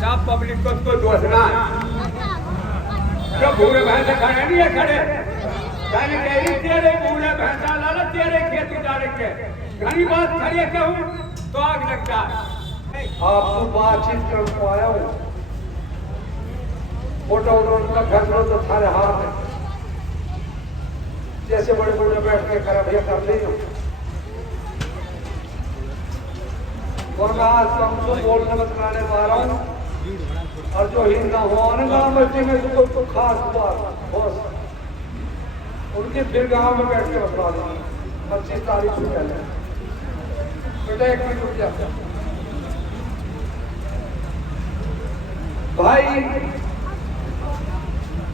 साहब पब्लिक को उसको दोषना है। जो भूरे भैंसे खड़े नहीं है खड़े, मैंने कही तेरे भूरे भैंसा लाला तेरे खेत उजाड़ के घनी बात खड़ी कहूँ तो आग लगता है। आपको बातचीत कर को आया हूँ, फोटो उनका फैसला तो थारे हाथ है, जैसे बड़े बड़े बैठ के कर भैया कर ली हूँ। और मैं आज तुमको बोलने में कराने पा रहा हूँ, और जो हिंदा हुआ ना गाँव में तो खास बात बस उनके फिर गांव में बैठ के बतला देंगे 25 तारीख से पहले। बेटा एक मिनट रुक जाता भाई,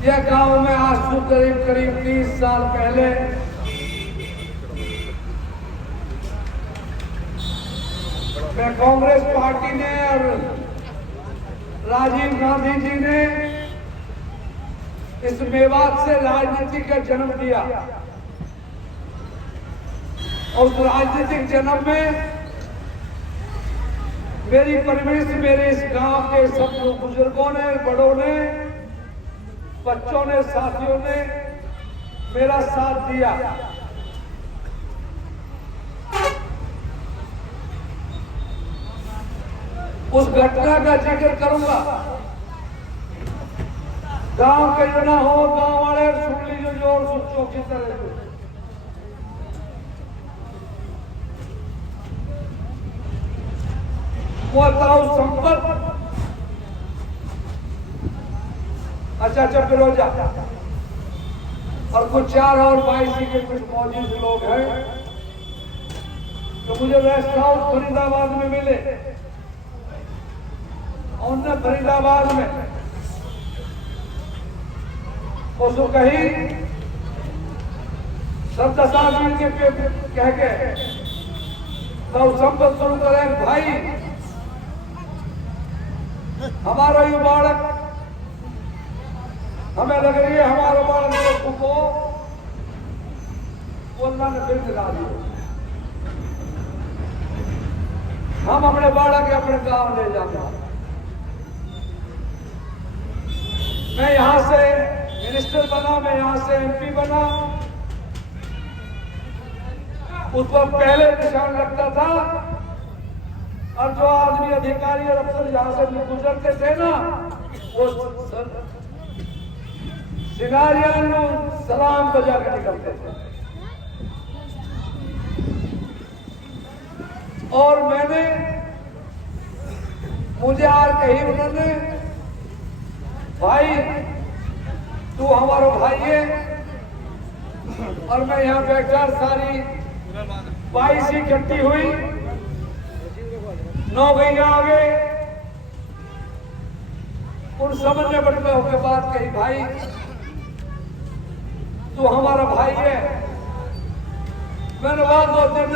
यह गांव में आज से करीब 30 साल पहले मैं कांग्रेस पार्टी ने और राजीव गांधी जी ने इस मेवात से राजनीति का जन्म दिया। और उस राजनीतिक जन्म में मेरी परवरिश मेरे इस गांव के सब बुजुर्गों ने, बड़ों ने, बच्चों ने, साथियों ने मेरा साथ दिया। उस घटना का जिक्र करूंगा। गांव के जो ना हो, गांव वाले सुन लीजिए जोर सुचो की तरह। वो ताऊ संपर्क अच्छा फिरोजा और कुछ 4 और 22 के कुछ मौजूद लोग हैं जो मुझे रेस्ट हाउस फरीदाबाद में मिले। उनने फरीदाबाद में उसको कही सब 10 आदमी के कह के तो संपर्क शुरू करें। भाई हमारा ये बालक, हमें लग रही है हमारा बालक को बोलना ने फिर दिला दिया। हम अपने बालक अपने गांव ले जाते हैं। मैं यहां से मिनिस्टर बना, मैं यहां से एमपी बना, उस पर पहले निशान रखता था। और जो आदमी अधिकारी और अफसर यहां से गुजरते थे ना, वो सिनारिया सलाम बजा के निकलते थे। और मैंने मुझे आज कही उन्होंने, भाई तू हमारा भाई है। और मैं यहाँ बैठा, सारी 22 इकट्ठी हुई, 9 महीने आगे उन समझ में बड़े होकर बात कही, भाई तू हमारा भाई है। मैंने वहां 2 दिन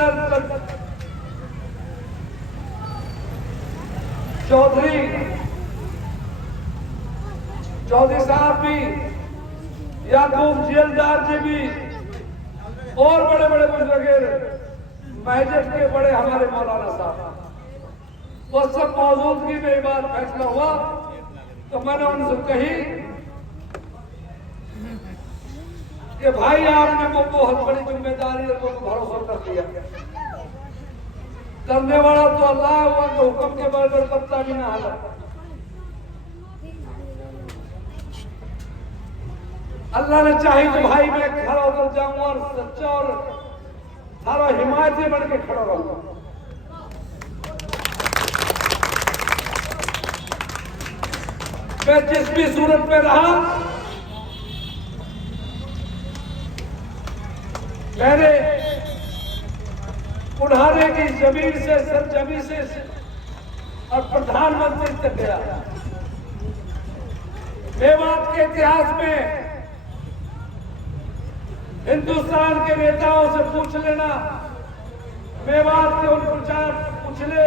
चौधरी साहब भी, याकूब जेलदार जी भी, और बड़े बड़े बुजुर्ग मैजिस्ट्रेट के बड़े हमारे मौलाना साहब, वो सब मौजूदगी में ये बात फैसला हुआ। तो मैंने उनसे कही कि भाई आपने मुझको बहुत बड़ी जिम्मेदारी और मुझको भरोसा कर दिया। करने वाला तो अल्लाह हुआ, तो हुक्म के बगैर पत्ता भी ना हला। अल्लाह ने चाही तो भाई मैं खड़ा होकर जाऊंगा और सच्चा और सारा हिमायती बन के खड़ा रहूंगा। मैं जिस भी सूरत में रहा, मैंने उन्हारे की जमीन से, सरजमी से और प्रधानमंत्री तक गया। मेवात के इतिहास में हिंदुस्तान के नेताओं से पूछ लेना, मेवात के उन पिछले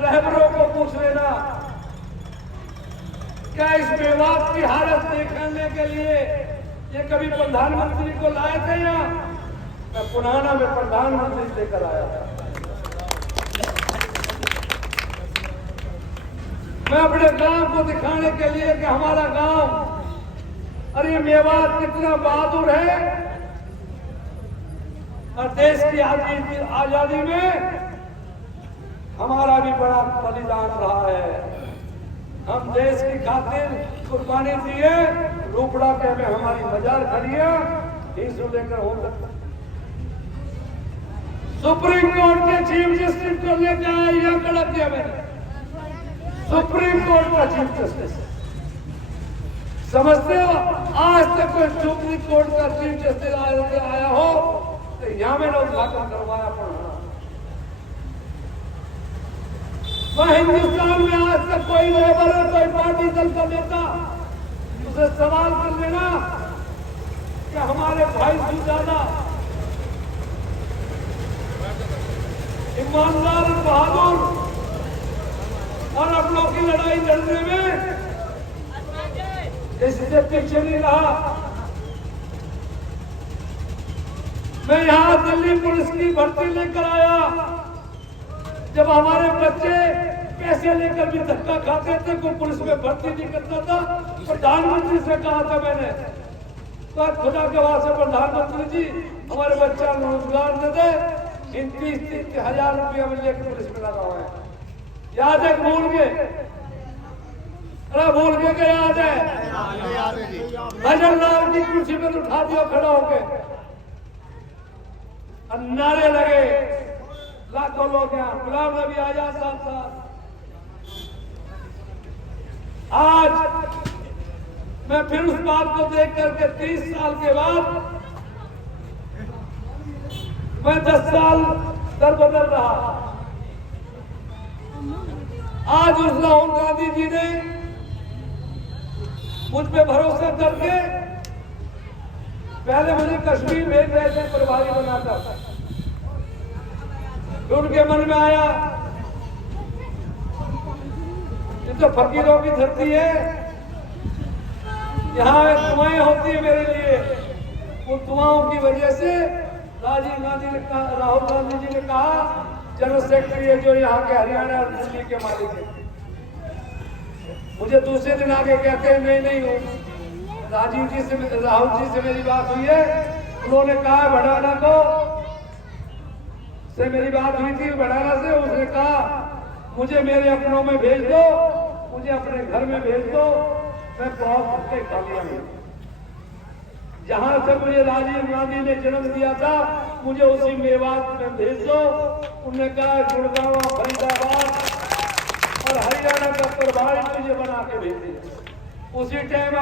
रहबरों को पूछ लेना, क्या इस मेवात की हालत देखने के लिए ये कभी प्रधानमंत्री को लाए थे? या मैं पुराना में प्रधानमंत्री लेकर आया था। मैं अपने गांव को दिखाने के लिए कि हमारा गांव, अरे मेवात कितना बहादुर है और देश की आजादी में हमारा भी बड़ा बलिदान रहा है। हम देश की खातिर कुर्बानी दिए, रूपड़ा के में हमारी मजार खड़ी है, इसे लेकर हो सकता। सुप्रीम कोर्ट के चीफ जस्टिस को लेकर आया, यह कड़क किया मैंने, सुप्रीम कोर्ट का चीफ जस्टिस। समझते हो, आज तक कोई सुप्रीम कोर्ट का चीफ जस्टिस आया हो तो यहां में उद्घाटन करवाया पड़ा। वह हिंदुस्तान में आज तक कोई लेबर है, कोई पार्टी दल का नेता, उसे सवाल कर लेना कि हमारे भाई सुजाना ईमानदार और बहादुर और अपनों की लड़ाई लड़ने में इससे पीछे नहीं रहा। मैं यहां दिल्ली पुलिस की भर्ती लेकर आया, जब हमारे बच्चे पैसे लेकर भी धक्का खाते थे, कोई पुलिस में भर्ती नहीं करता था। प्रधानमंत्री से कहा था मैंने, तो खुदा के वास्ते प्रधानमंत्री जी हमारे बच्चा रोजगार दे दे, इन 30,000 रुपया में लेकर पुलिस में लगा हुआ है। याद है भूल गए? अरे भूल गए क्या? याद है? भजन लाल की कुर्सी पर उठा दिया खड़ा होके, नारे लगे, लाखों लोग यहाँ, गुलाम नबी आजाद साहब। आज मैं फिर उस बात को देख करके 30 साल के बाद मैं 10 साल दर बदल रहा। आज उस राहुल गांधी जी ने मुझ पे भरोसा करके पहले मुझे कश्मीर भेज रहे थे प्रभारी बनाकर, तो उनके मन में आया ये तो फकीरों की धरती है, यहाँ दुआएं होती है मेरे लिए। उन दुआओं की वजह से राजीव गांधी ने कहा, राहुल गांधी जी ने कहा, जनरल सेक्रेटरी है जो यहाँ के हरियाणा और दिल्ली के मालिक है। मुझे दूसरे दिन आके कहते हैं नहीं राजीव जी से, राहुल जी से मेरी बात हुई है, उन्होंने कहा भड़ाना को से मेरी बात हुई थी, भड़ाना से, उसने कहा मुझे मेरे अपनों में भेज दो, मुझे अपने घर में भेज दो, मैं बहुत धक्के खा लिया हूं। जहां से मुझे राजीव गांधी ने जन्म दिया था मुझे उसी मेवात में भेज दो। उन्होंने कहा गुड़गांव, फरीदाबाद और हरियाणा का प्रभारी मुझे बना के भेज दिया। उसी टाइम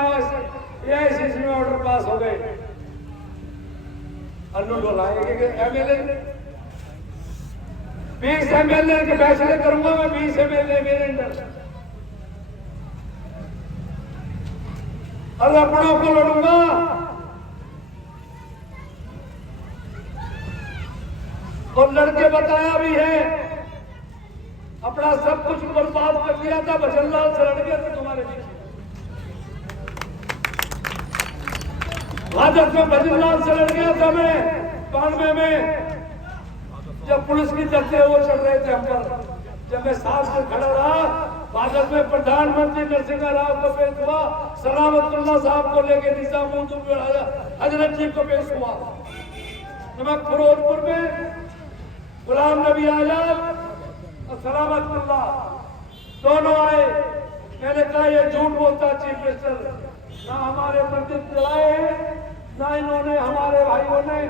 एआईसीसी में ऑर्डर पास हो गए, अन्नू डोलाएंगे एमएलए 20 एमएलए के फैसले करूंगा मैं, 20 एमएलए मेरे अंदर, और अपनों को लड़ूंगा। और लड़के बताया भी है, अपना सब कुछ बर्बाद कर दिया था, भजनलाल से लड़ गया था तुम्हारे पीछे। भाजपा में भजनलाल से लड़ गया था मैं 92 में, जब पुलिस की चर्चे वो चल रहे थे हम पर। जब मैं साथ से खड़ा रहा, भाजपा में प्रधानमंत्री नरसिम्हा राव को पेश हुआ, सलामतुल्लाह साहब को लेके निजामुद्दीन हजरत जी को पेश हुआ। नमक फिरोजपुर में गुलाम नबी आजाद और सलामतुल्लाह दोनों आए। मैंने कहा ये झूठ बोलता चीफ मिनिस्टर, ना हमारे प्रदीप जलाए हैं, ना इन्होंने हमारे भाइयों ने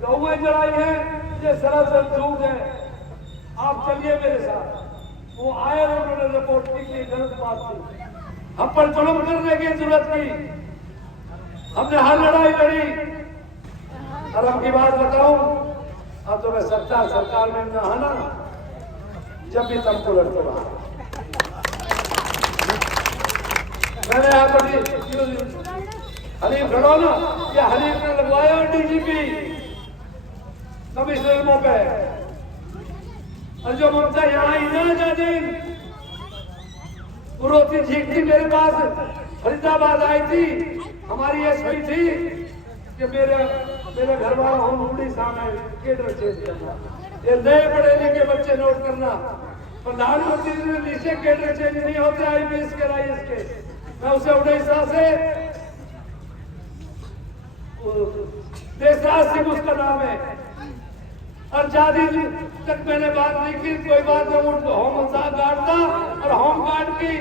गौएं जलाई है, ये सरासर झूठ है, आप चलिए मेरे साथ। वो आए और उन्होंने रिपोर्ट की कि गलत बात थी, हम पर जुल्म करने की जरूरत की, हमने हर लड़ाई लड़ी। और हम की बात बताऊं, अब तो मैं सरकार में न आना, जब भी तुमको लड़ते रहा मैंने यहाँ पर हलीफ खड़ो ना, ये हलीफ ने लगवाया डीजीपी कमिश्नर मुंह पे, और जो ममता यहाँ ही ना जाने वो रोती झीकती मेरे पास फरीदाबाद आई थी, हमारी एसपी थी कि मेरे घर वाला हम उड़ीसा में केडर चेंज करना। ये नए पढ़े लिखे बच्चे नोट करना, प्रधानमंत्री ने नीचे कैडर चेंज नहीं होते IPS के IAS के। मैं उसे उड़ीसा से देशराज सिंह उसका नाम है। और जाति तक मैंने बात नहीं की, कोई बात नहीं, उनको होम गार्ड था और होम गार्ड की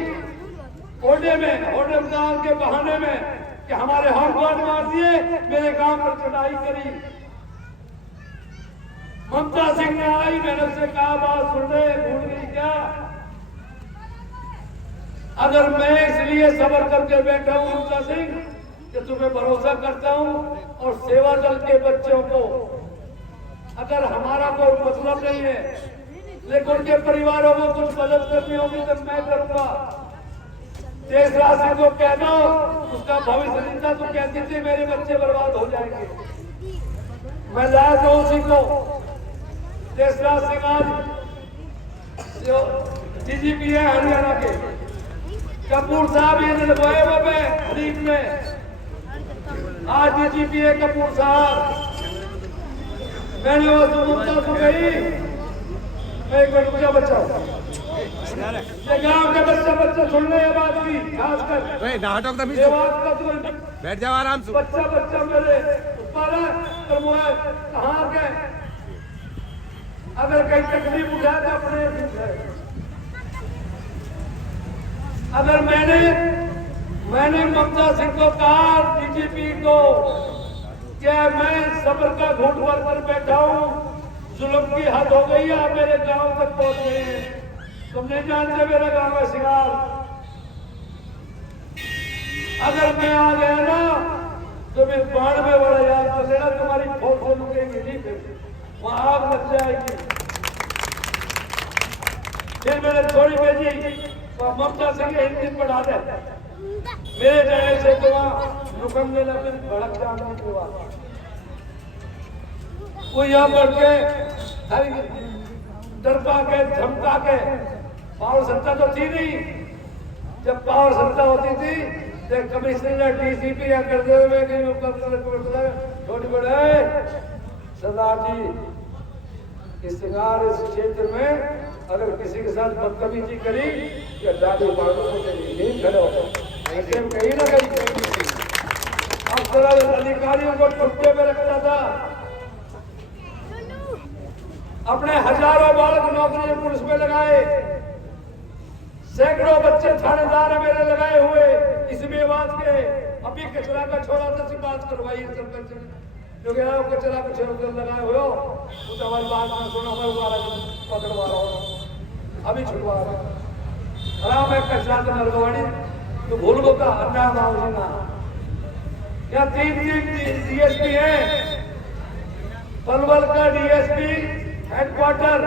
ओडे गांव के बहाने में कि हमारे होम गार्ड मार दिए, मेरे गांव पर चढ़ाई करी। ममता सिंह ने आई, मैंने उससे कहा बात सुन रहे, भूल गई क्या? अगर मैं इसलिए सबर करके बैठा हूं ममता सिंह कि तुम्हें भरोसा करता हूं और सेवा दल के बच्चों को, अगर हमारा कोई मतलब नहीं है लेकिन उनके परिवारों को कुछ मदद करनी होगी तो मैं करूंगा। देशराज सिंह को कह दो, उसका भविष्य नहीं था तो कहती थी मेरे बच्चे बर्बाद हो जाएंगे। मैं लाया था उसी को। देशराज सिंह आज DGP है हरियाणा के। कपूर साहब ये लगवाए वो में हरीफ में, आज DGP है कपूर साहब। मैंने वो ममता को कही, मैं एक मिनट मुझे बचाओ, ये गांव के बच्चा सुन ले बात की, खासकर नाटक तभी बैठ जाओ आराम से। बच्चा मेरे ऊपर है तो वो कहाँ के, अगर कहीं तकलीफ उठाए तो अपने। अगर मैंने ममता सिंह को कहा, DGP को, क्या मैं सब्र का घूंट भर कर बैठा हूं, जुल्म की हद हो गई है, आप मेरे गांव तक पहुंच गए हैं, तुम नहीं जानते मेरा गांव है सिंगार। अगर मैं आ गया ना तो मैं बाढ़ में बड़ा याद कर लेना, तुम्हारी फौज से रुकेगी नहीं, फिर वहां आग लग जाएगी। फिर मैंने छोड़ी भेजी तो ममता सिंह हिंदी पढ़ा दे, मेरे जाने से तो वहां रुकंगे ना, फिर भड़क जाने के बाद वो यहाँ बढ़ के डरपा के धमका के, पावर सत्ता तो थी नहीं। जब पावर सत्ता होती थी तो कमिश्नर DCP या कर दे छोटी बड़े सरदार जी, इस सिंगार इस क्षेत्र में अगर किसी के साथ बदतमीजी करी या दादी बालों को नहीं खड़े हो ऐसे कहीं ना कहीं अफसर अधिकारियों को टुकड़े में रखता था। अपने हजारों बालक नौकरी पुलिस में लगाए, सैकड़ों बच्चे थानेदार मेरे लगाए हुए इस मेवात के। अभी कचरा का छोड़ा था, से बात करवाई सरपंच ने, जो गया कचरा को छोड़ लगाए हुए हो, वो तो हमारी बात ना सुनो, हमारे पकड़वा रहा हो, अभी छुड़वा रहा हूँ। अरे मैं कचरा तो नरगवाड़ी तो भूल गो का अन्ना माओजी ना, क्या 3 DSP है। पलवल का DSP हेडक्वार्टर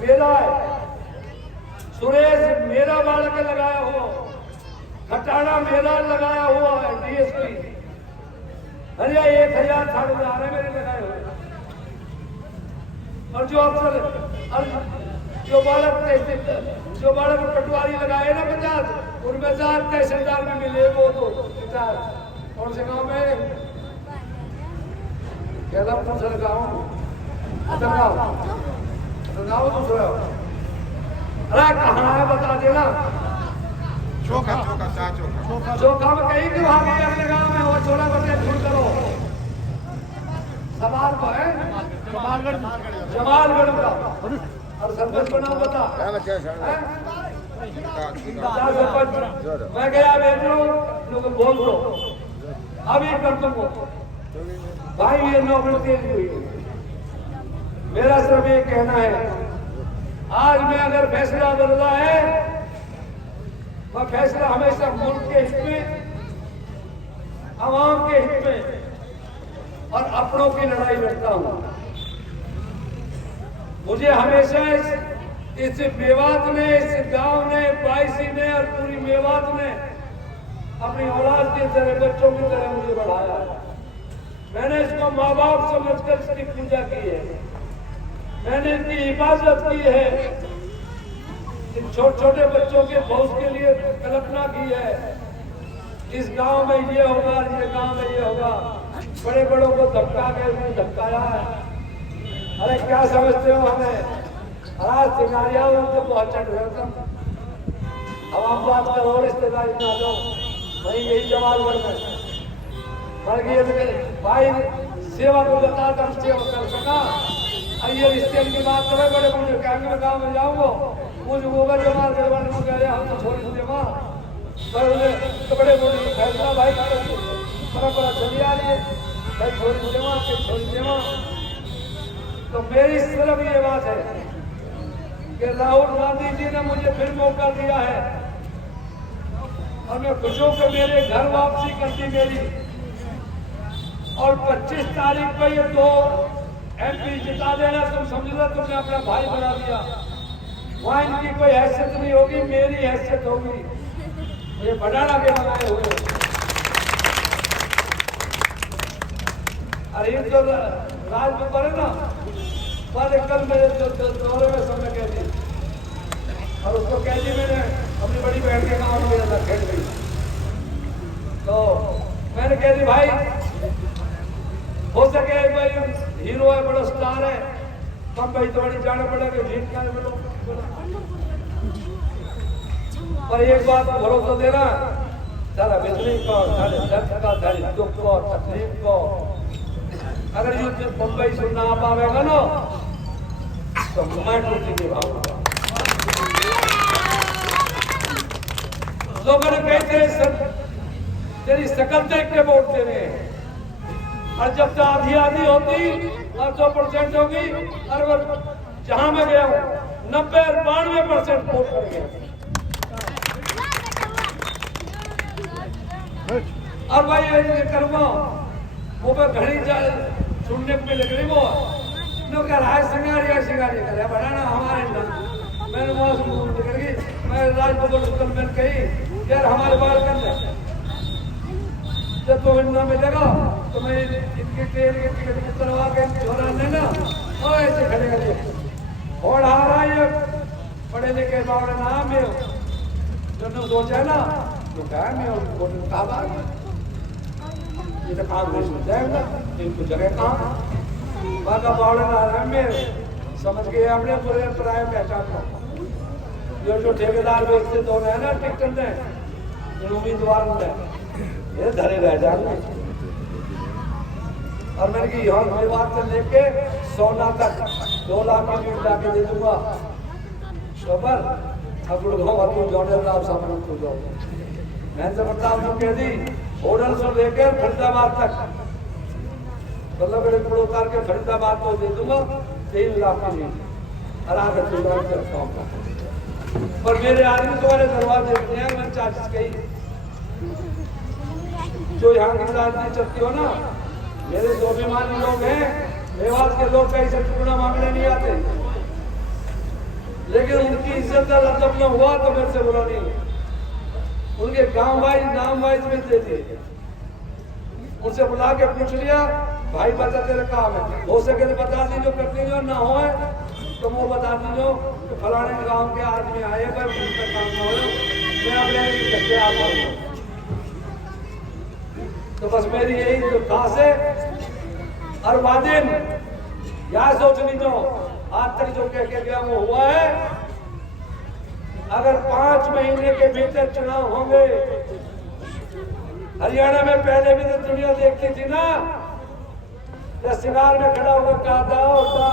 मेरा है, सुरेश मेरा बालक लगाया हुआ, खटाना मेरा लगाया हुआ है DSP। अरे 1000 थानेदार है मेरे लगाए हुए। और जो अफसर जो बालक पटवारी लगाए ना 50, उनमें 7 तहसीलदार भी मिले, वो तो 50। कौन से गाँव में? केदारपुर से गाँव गाँव दूसरा। अरे कहाँ है बता देना। चोखा में कहीं भी वहां के गाँव में वो छोला बटे छूट करो। सवाल को है जमालगढ़ का, और सरपंच को नाम बता। मैं गया भेजो लोग बोल दो, अभी कर तुमको भाई ये नौकरी तेज हुई। मेरा सिर्फ ये कहना है, आज मैं अगर फैसला बदला है, मैं फैसला हमेशा मुल्क के हित में, आवाम के हित में और अपनों की लड़ाई लड़ता हूं। मुझे हमेशा इस मेवात ने, इस गांव ने, बाईसी ने और पूरी मेवात ने अपनी औलाद की तरह, बच्चों की तरह मुझे बढ़ाया। मैंने इसको माँ बाप समझकर इसकी पूजा की है, मैंने इनकी हिफाजत की है, इन छोटे बच्चों के भविष्य के लिए कल्पना की है। इस गांव में ये होगा, ये गांव में ये होगा। बड़े बड़ों को धमका के धमकाया है। अरे क्या समझते हो हमें? आज सिंगारिया उनसे बहुत चढ़ रहे तुम। अब हम बात करो रिश्तेदारी ना लो, वहीं गई जमालगढ़ में मर गई। भाई सेवा को बता कर सेवा कर सका। ये रिश्ते की बात करें बड़े मुझे कैंगे गाँव में जाऊंगा, मुझे गोबर जमा करवाने को कह रहे हम तो छोड़ दे माँ पर उन्हें तो बड़े मुझे फैसला भाई परंपरा चली आ रही है भाई छोड़ दे माँ के छोड़ दे माँ। तो मेरी सिर्फ ये बात है कि राहुल गांधी जी ने मुझे फिर मौका दिया है और मैं खुश हूं कि मेरे घर वापसी कर दी मेरी। और 25 तारीख को ये 2 MP जिता देना, तुम समझ लो तुमने अपना भाई बना दिया। वहां इनकी कोई हैसियत नहीं होगी, मेरी हैसियत होगी। ये बढ़ाना के बनाए हुए अरे जो राज में पड़े ना पर कल मेरे दौरे में सबने कह दी और उसको कह दी मैंने अपनी बड़ी बहन के गाँव में मेरे साथ खेल गई। तो मैंने कह दी भाई हो सके भाई हीरो है, बड़ा स्टार है, कम भाई थोड़ी जाना पड़ेगा जीत का बोलो। पर एक बात भरोसा देना, सारा बिजली को, सारे दर्द का, सारी दुख को, तकलीफ को अगर युद्ध मुंबई से ना पावेगा ना तो मैं टूटी भाऊंगा। लोगों ने कहते तेरी शकल देख के वोट दे रहे हैं और जब तो आधी आधी होती और 2% होगी और वो जहां मैं गया हूं 90 और 92% वोट कर गया। और भाई ये करूंगा वो मैं घड़ी सुनने को लग रही वो नो कर आज सिंगारिया करे बढ़ाना हमारे ना। मैंने वहां से निकल गई, मैं राजभवन से कल मैंने कही यार हमारे बाल कर दे, जब 2 महीना मिलेगा तो मैं इनके ट्रेन के टिकट करवा के छोड़ा लेना और ऐसे खड़े खड़े और आ रहा है पढ़े लिखे बावड़े नाम में जो सोचा है ना तो क्या मैं उनको कहा ये तो काम नहीं सोचा है ना इनको जगह कहाँ बाका बावड़े नाम में समझ गए अपने पूरे प्राय पहचान को। जो ठेकेदार बेचते दोनों है ना टिकट में उम्मीदवार में ये धरे रह जाएंगे। और मैंने की यहाँ बात से लेके 100 लाख तक 2 लाख की लीड ला के दे दूंगा शोभर अब गुड़गांव जौने राव सामने को जाओ। मैं तो बताऊं तो कह दी होटल से लेकर फरीदाबाद तक मतलब उतार के फरीदाबाद को दे दूंगा 3 लाख की लीड और आगे चुनाव करता हूँ। पर मेरे आदमी तुम्हारे दरवाजे पे हैं, मैं चार्ज कही जो यहाँ की राजनीति चलती हो ना मेरे 2 अभिमानी लोग हैं, मेवात के लोग कहीं से टुकड़ा मांगने नहीं आते लेकिन उनकी इज्जत जब न हुआ तो मेरे से बुरा नहीं। उनके गांव वाइज नाम वाइज में दे दिए, उनसे बुला के पूछ लिया भाई बता तेरा काम है हो सके तो बता दीजिए कर दीजिए ना हो तो वो बता दीजिए कि फलाने गांव के आदमी आए पर उनका काम ना हो मैं अपने आप आऊंगा। तो बस मेरी यही जो खास है और वादिन या सोचनी तो आज तक जो कह के गया वो हुआ है। अगर 5 महीने के भीतर चुनाव होंगे, हरियाणा में पहले भी तो दुनिया देखती थी ना या सिंगार में खड़ा होकर कहा था होता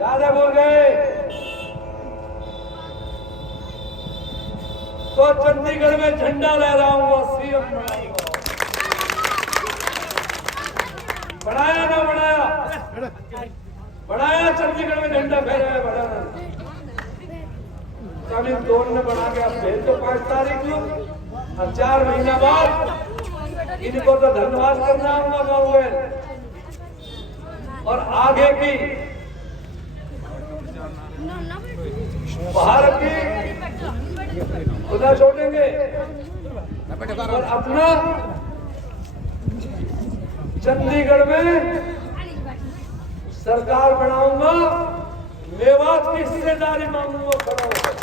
याद है बोल गए तो चंडीगढ़ में झंडा लहराऊंगा सीएम बढ़ाया ना बढ़ाया बढ़ाया चंडीगढ़ में झंडा फहराया बढ़ाया तभी दोनों ने बना के आप भेज दो 5 तारीख को और 4 महीना बाद इनको तो धन्यवाद करना होगा गाँव में और आगे की भारत की खुदा छोड़ेंगे और अपना चंडीगढ़ में सरकार बनाऊंगा, मेवात की हिस्सेदारी मांगूंगा खड़ा होकर।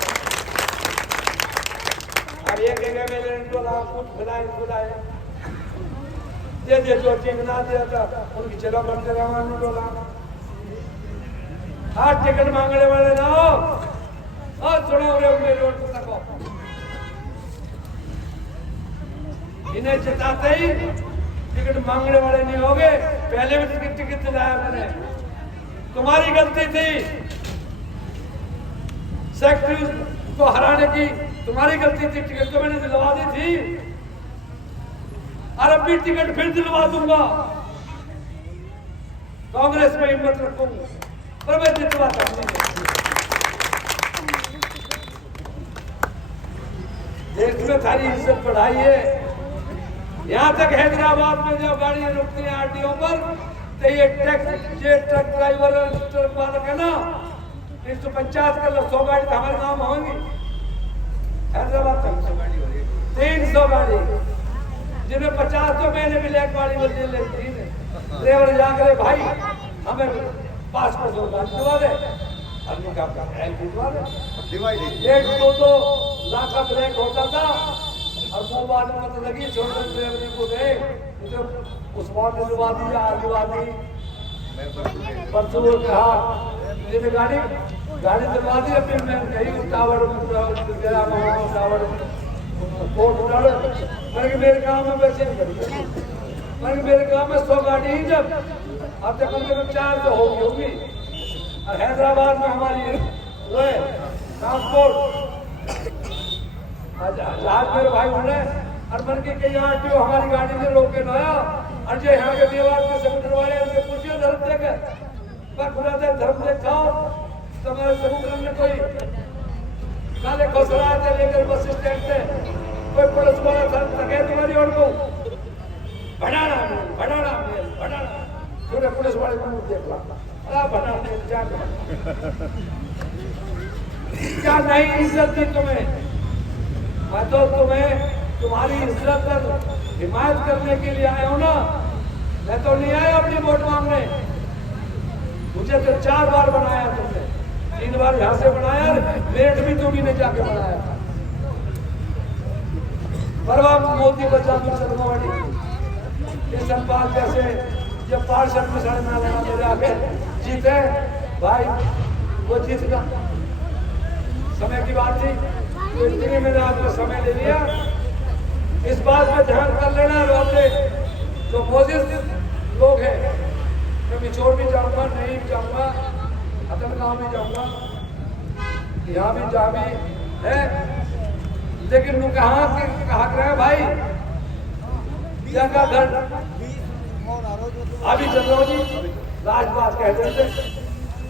और ये कहेंगे मेरे इनको लाभ कुछ बुलाए दे जो चिंगना दिया था उनकी चला बनते रहा आज टिकट मांगने वाले ना हो और सुनो रे मेरे रोड पर तको इन्हें जिताते ही टिकट मांगने वाले नहीं होगे। पहले भी टिकट दिलाया मैंने, तुम्हारी गलती थी सेक्रेटरी को हराने की, तुम्हारी गलती थी। टिकट तो मैंने दिलवा दी थी और अब भी टिकट फिर दिलवा दूंगा। कांग्रेस में हिम्मत रखूंगा पर मैं जितवाता नहीं। देश में सारी इज्जत बढ़ाई है। यहाँ तक हैदराबाद में जब गाड़ियां रुकती हैं आरटीओ पर तो ये ट्रक ड्राइवर ट्रक वाला है ना 150 का 100 गाड़ी तो हमारे गाँव में होंगी। हैदराबाद तक 300 गाड़ी जिन्हें 50 तो मैंने भी लेक गाड़ी बदले लेती थी। ड्राइवर जाकर भाई हमें 500 गाड़ी दिलवा दे, हमने कहा दिलवा दे। 1-2 लाख का ब्रेक होता था और वो बाद में पता लगी छोटे ड्राइवर को गए उस्मान ने दिलवा दी, दिलवा दी परसों कहा मुझे गाड़ी दिलवा दी। फिर मैं कहीं टावर गया टावर कोर्ट मेरे गांव में वैसे नहीं मेरे गांव में 100 गाड़ी ही जब अब तक कम से कम 4 तो होगी। और हैदराबाद में हमारी वो है ट्रांसपोर्ट जहाज मेरे भाई बोले और मन के कई आरटीओ हमारी गाड़ी में रोके ना आया और जो यहाँ के देवार के समुद्र वाले उनसे पूछिए धर्म देकर खुदा दे धर्म देखाओ। तुम्हारे समुद्र में कोई काले खोसला थे लेकर बस स्टैंड से कोई पुलिस वाला तके तुम्हारी और को बढ़ाना थोड़े पुलिस वाले को देख ला क्या नहीं इज्जत दी तुम्हें। मैं तो तुम्हें तुम्हारी इज्जत पर हिमायत करने के लिए आया हूं ना, मैं तो नहीं आया अपनी वोट मांगने। मुझे तो 4 बार बनाया तुमने, 3 बार यहाँ से बनाया, मेरठ भी तुम्ही ने जाके बनाया था। परवा मोदी बचा तुम शर्मावाड़ी किशन पाल जैसे जब पार्षद में सड़ना लेना मेरे आगे जीते भाई वो जीत का समय की बात थी तो इसलिए मैंने आपको समय ले लिया। इस बात पे ध्यान कर लेना अपने जो मोजिज लोग हैं, मैं मिचोड़ भी जाऊंगा, नहीं भी जाऊंगा, हतनगांव भी जाऊंगा, यहाँ भी जहाँ भी है, लेकिन वो कहा रहे भाई घर अभी चलो जी लास्ट बात कहते थे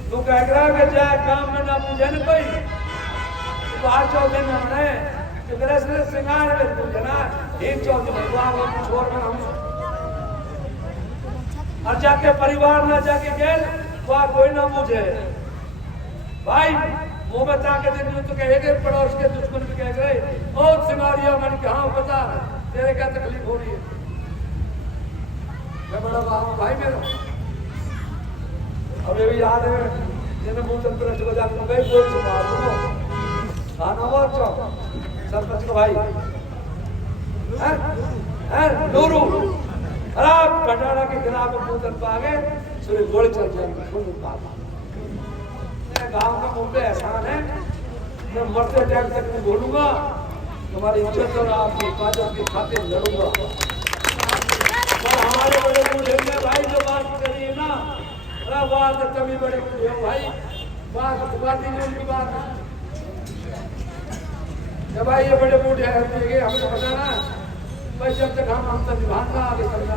तू कह रहा है कि जाए काम में ना पूछे न कोई बाहर 14 दिन में मनाए तो मेरे से सिंगार में पूछे ना 14 भगवान और छोड़ में हम और जाके परिवार ना जाके गेल वहाँ कोई ना पूछे भाई मुंह में ताके दिन तो कहेगे पड़ोस के दुश्मन भी कह गए और सिंगारिया मैंने कहा बता तेरे क्या तकलीफ हो रही है। मैं बड़ा भाई मेरा अभी भी याद है जिन्हें मुंह तक ब्रश बजा कर गए बोल सुना सुनो खाना और चौ सरपंच का भाई है नूरू खराब कटारा के खिलाफ मुंह तक आ गए सूर्य गोली चल जाएगी गांव का मुंह पे एहसान है। मैं मरते टाइम तक नहीं बोलूंगा, तुम्हारी इज्जत और आपकी हिफाजत के खातिर लड़ूंगा। हमारे बड़े बूढ़े में भाई जो बात करी है ना, अरे बात तभी बड़े बूढ़े भाई बात दीजिए उनकी बात। जब भाई ये बड़े बूढ़े हमें बताना भाई जब तक हम तो निभाना आगे चलना